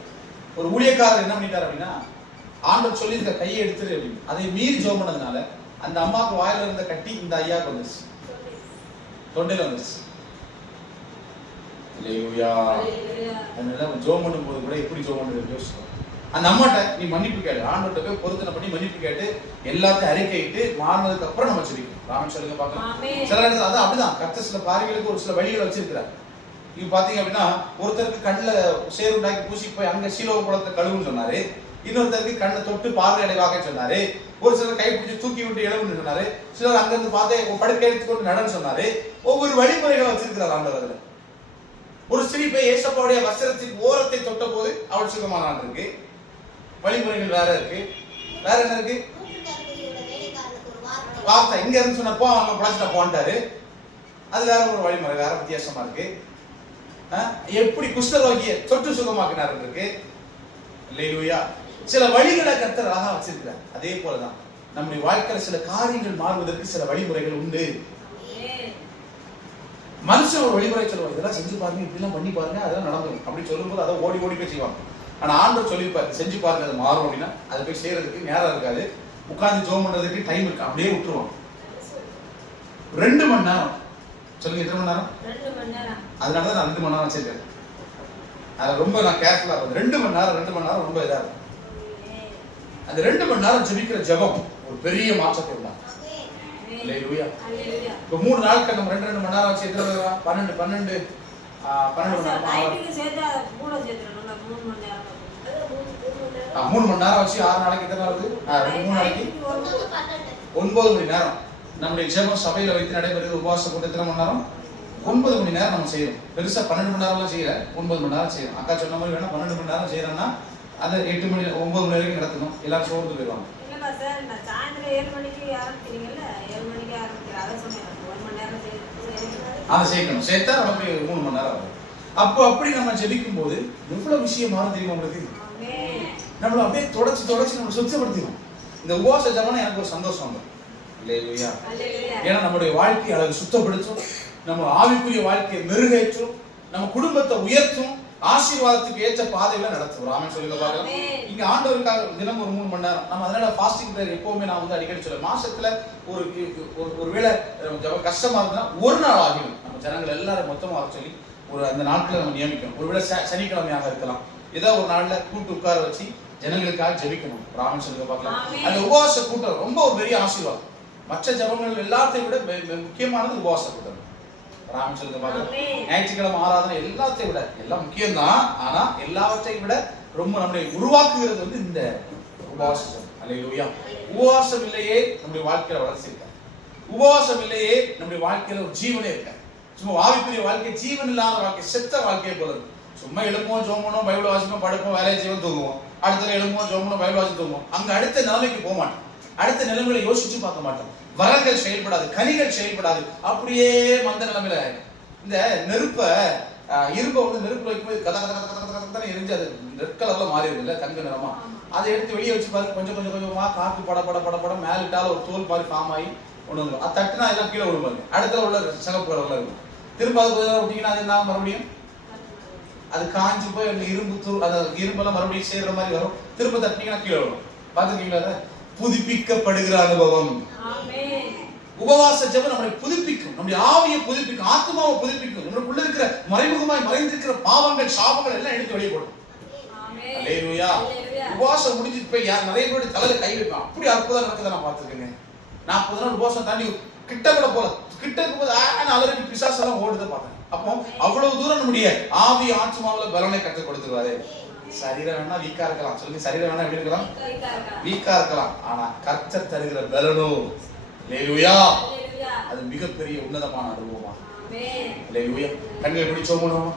ஒரு ஊழியக்காரர் என்ன பண்ணிட்டார் அப்படின்னா, ஆண்டவர் சொல்லி இந்த கையை எடுத்துரு அப்படின்னு அதை மீறி ஜோமனதுனால அந்த அம்மாவுக்கு வாயில இருந்த கட்டி இந்த ஐயாவுக்கு வந்துருச்சு, தொண்டையில வந்துருச்சு. அதனால ஜோம் பண்ணும் போது கூட எப்படி ஜோம் பண்ணுறது யோசிச்சோம். அந்த அம்மாட்ட நீ மன்னிப்பு கேட்டு ஆண்டவர்கிட்ட போய் பொருத்தனை பண்ணி மன்னிப்பு கேட்டு எல்லாத்தையும் அறிக்கையிட்டு மாறினதுக்கு அப்புறம் நம்ம சொல்லிக்கணும். ராமன் சொல்லுங்க பார்க்கலாம். சில இடத்துல அதான் அப்படிதான் கர்த்தர் சில காரியங்களுக்கு ஒரு சில வழிகளை வச்சிருக்கிறார். இது பாத்தீங்க அப்படின்னா, ஒருத்தருக்கு கண்ணுல சேறு உண்டாக்கி பூசி போய் அங்க சீலோக குளத்தை கழுவுன்னு சொன்னாரு. இன்னொருத்தருக்கு கண்ணை தொட்டு பார்வை அடைவாக சொன்னாரு. ஒரு சிலர் கை பிடிச்சி தூக்கி விட்டு எழுவுன்னு சொன்னாரு. சிலர் அங்கிருந்து பார்த்து படுக்கை எடுத்துக்கொண்டு நடன்னு சொன்னாரு. ஒவ்வொரு வழிமுறைகளை வச்சிருக்கிறார் ஆண்டவர். ஒரு ஸ்திரீ போய் ஏசப்பாவுடைய வஸ்திரத்தின் ஓரத்தை தொட்ட போது அவள் சுகமான இருக்கு. வழிமுறைகள் வேற இருக்கு. வேற என்ன இருக்கு? வார்த்தை இங்க இருந்து சொன்னப்போ அவங்க பழச்சிட்ட போன்ட்டாரு. அது வேற ஒரு வழிமுறை, வேற வித்தியாசமா இருக்கு. எப்படி குஷ்டரோகியை தொட்டு சுகமாக்கினார் இருக்கு. அல்லேலூயா. சில வழிகளை கர்த்தர் அழகா வச்சிருக்கிறார். அதே போலதான் நம்முடைய வாழ்க்கையில சில காரியங்கள் மாறுவதற்கு சில வழிமுறைகள் உண்டு. மனுஷன் ஒரு வழிமுறை சொல்லுவாங்க, இதெல்லாம் செஞ்சு பாருங்க, இப்படிலாம் பண்ணி பாருங்க, அதெல்லாம் நடந்துடும் அப்படி சொல்லும்போது அதை ஓடி ஓடி போய் செய்வாங்க. ஆனா ஆண்டவர் சொல்லியிருப்பாரு, செஞ்சு பாருங்க அது மாறும் அப்படின்னா அதை போய் செய்யறதுக்கு நேரம் இருக்காது, உட்கார்ந்து ஜோம் பண்றதுக்கு டைம் இருக்கு, அப்படியே விட்டுருவாங்க. 2 மணி நேரம் சொல்லுங்க, எத்தனை மணி நேரம்? 2 மணி நேரம். அதனாலதான் நான் 2 மணி நேரம் வச்சிருக்கேன். அதை ரொம்ப நான் கேர்ஃபுல்லா இருக்கும். 2 மணி நேரம் ரொம்ப இதா இருக்கும். அந்த 2 மணி நேரம் ஜெபிக்கிற ஜெபம் ஒரு பெரிய மாற்றத்தை உண்டாகும். அல்லேலூயா. இப்போ 3 நாட்கள் நம்ம 2 மணி நேரம் வச்சு எத்தனை 12 மணி நேரம். நைட்டுக்கு சேர்த்தா கூட சேர்த்துறோம். 3 மணி நேரம். 3 மணி நேரம் வச்சு 6 நாளைக்கு எத்தனை வருது? 3 நாளைக்கு 9 மணி நேரம். நம்முடைய ஜெபம் சபையில வைத்து நடைபெறுது. உபவாச கூட்டம் எத்தனை மணி நேரம்? 9 மணி நேரம் நம்ம செய்யறோம். பெருசா 12 மணி நேரம்லாம் செய்யல, 9 மணி நேரம் செய்யறோம். அக்கா சொன்ன மாதிரி வேணா 12 மணி நேரம் செய்யறோம்னா அதை 8 மணி 9 மணி வரைக்கும் நடத்தணும். எல்லாரும் சோர்ந்து போயிடுவாங்க. இல்ல சார், நான் சாயந்தரம் 7 மணிக்கு ஆரம்பிக்கிறீங்கல்ல, 7 மணிக்கு ஆரம்பிக்கிறேன். அதை சொன்னேன், 1 மணி நேரம் அதை சேர்க்கணும். சேர்த்தா நமக்கு 3 மணி நேரம் ஆகும். அப்போ அப்படி நம்ம ஜெபிக்கும் போது எவ்வளவு விஷயம் மாறும் தெரியுமா உங்களுக்கு? நம்மள அப்படியே தொடச்சு நம்ம சுத்தப்படுத்திடும். இந்த உபவாச ஜெபம்னா எனக்கு ஒரு சந்தோஷம் வரும். அல்லேலூயா. ஏன்னா நம்முடைய வாழ்க்கையை அழகு சுத்தப்படுத்தும், நம்ம ஆவிக்குரிய வாழ்க்கையை மெருகேற்றும், நம்ம குடும்பத்தை உயர்த்தும், ஆசீர்வாதத்துக்கு ஏற்ற பாதைகளை நடத்தும். ராமன் சொல்லுங்க பாருங்க. இங்க ஆண்டவருக்காக தினம் ஒரு 3 மணி நேரம் நம்ம அதனால ஃபாஸ்டிங் பிரேயர் எப்பவுமே நான் வந்து அடிக்கடி சொல்லுவேன். மாசத்துல ஒரு வேளை கஷ்டமா இருந்தா ஒரு நாள் ஆகிடும். நம்ம ஜனங்கள் எல்லாரும் மொத்தமாக சொல்லி ஒரு அந்த நாட்களை நம்ம நியமிக்கணும். ஒருவேளை சனிக்கிழமையாக இருக்கலாம், ஏதோ ஒரு நாள்ல கூட்டு உட்கார வச்சு ஜனங்களுக்காக ஜெபிக்கணும். ராமன் சொல்லுங்க பார்க்கலாம். அந்த உபவாச கூட்டம் ரொம்ப ஒரு பெரிய ஆசீர்வாதம். மற்ற ஜெபங்கள் எல்லாத்தையும் விட முக்கியமானது உபவாச கூட்டம். ராமன் சொல்லுங்க பார்க்கலாம். ஞாயிற்றுக்கிழமை ஆராதனை எல்லாத்தையும் விட எல்லாம் முக்கியம்தான். ஆனா எல்லாவற்றையும் விட ரொம்ப நம்மளை உருவாக்குகிறது வந்து இந்த உபவாசம். அல்லேலூயா. உபவாசம் இல்லையே நம்முடைய வாழ்க்கையில வளர்ச்சி இருக்காது. உபவாசம் இல்லையே நம்முடைய வாழ்க்கையில ஒரு ஜீவனே இருக்காது. சும்மா ஆவிக்குரிய வாழ்க்கை ஜீவன் இல்லாத வாழ்க்கை, செத்த வாழ்க்கையை போல இருக்கு. சும்மா எழுப்போம், ஜோமனும், பைபிள் வாசிப்போம், படுப்போம், வேலையை செய்வோம், தூங்குவோம். அடுத்த எழுப்போம், ஜோமனும், பைபிள் வாசி தூங்குவோம். அங்க அடுத்த நிலைமைக்கு போக மாட்டோம். அடுத்த நிலைமைகளை யோசிச்சு பார்க்க மாட்டோம். வரங்கள் செயல்படாது, கனிகள் செயல்படாது. அப்படியே மந்த நிலைமையில இந்த நெருப்ப இரும்பை வந்து நெருப்பு வைக்கும்போது கத கத கத கத கதை எரிஞ்சு அது ரெட் கலர்ல மாறிடுது இல்ல, தங்க நிறமா. அதை எடுத்து வெளியே வச்சு பாரு, கொஞ்சம் கொஞ்சம் கொஞ்சமா காத்து பட பட பட படம் மேலிட்டால ஒரு தோல் மாதிரி ஃபார்ம் ஆகி ஒண்ணு வந்துடும். அது தட்டுனா எல்லாம் கீழே விழுவாங்க. அடுத்த உள்ள சிகப்பு கலர்ல இருக்கும். திரும்ப அது விட்டீங்கன்னா அது என்ன மறுபடியும் அது காஞ்சி போய் அந்த இரும்பு தூள், அந்த இரும்பெல்லாம் மறுபடியும் சேர்ற மாதிரி வரும். திரும்ப தட்டினீங்கன்னா கீழே வரும். பாத்துருக்கீங்களா? புதுப்பிக்கப்படுகிற அனுபவம். உபவாச ஜெபம் நம்மளை புதுப்பிக்கும், நம்முடைய ஆவியை புதுப்பிக்கும், ஆத்மாவை புதுப்பிக்கும். நம்மளுக்குள்ள இருக்கிற மறைமுகமாய் மறைந்திருக்கிற பாவங்கள், சாபங்கள் எல்லாம் எடுத்து வெளியே போடும். அல்லேலூயா. உபவாசம் முடிஞ்சிட்டு போய் நிறைய பேர் தலையில கை வைப்பான். அப்படி அற்புதம் நடக்குதை நான் பார்த்துருக்கேங்க. 40 நாள் உபவாசம் தாண்டி கிட்ட கூட போல, கிட்ட இருக்கும்போது அலறி பிசாசெல்லாம் ஓடுத பார்த்தேன். அப்போ அவ்வளவு தூரம் நம்முடைய ஆவி ஆத்மாவுல பலனை கற்றுக் கொடுத்துருவாரு. சரீரம் வேணா வீக்கா இருக்கலாம், சொல்லுங்க. சரீரம் வேணா எப்படி இருக்கலாம்? வீக்கா இருக்கலாம். ஆனா கர்த்தர் தருகிற பலனோ, அல்லேலூயா, அது மிகப்பெரிய உன்னதமான அனுபவமா. அல்லேலூயா. கண்களை பிடிச்சோம்.